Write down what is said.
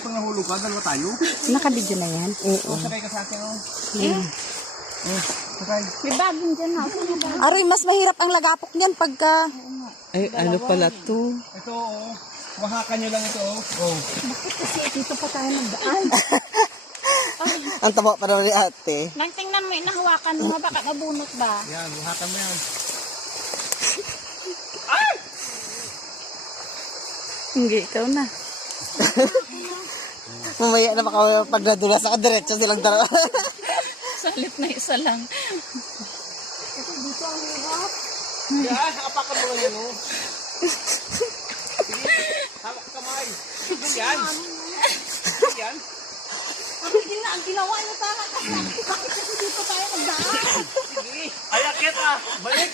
pang nahulog ka, dalawa tayo. Nakabidyo na yan? Oo. Sakay ka sa akin, oh. Sakay. May bagong dyan ha. Aroy, mas mahirap ang lagapok niyan pagka... Ay, ano pala to? Ito, oh. Mahakan nyo lang ito, oh. Oh. Bakit kasi dito pa tayo magdaan? Ang taba pa naman ni ate. Nang tingnan mo, inahawakan mo nga, baka nabunot ba? Yan, mahakan mo yan. Hindi, ikaw na. Mamaya na baka pag nadulas ako, diretso silang dalawa. Salit na isa lang. Yan, apakan mo lang yan, oh. Sige, hawak ka kamay. Yan. Yan. Ang ginawa niyo tama kasi bakit kasi dito tayo magdaan? Sige. Ay, akit ah. Balik.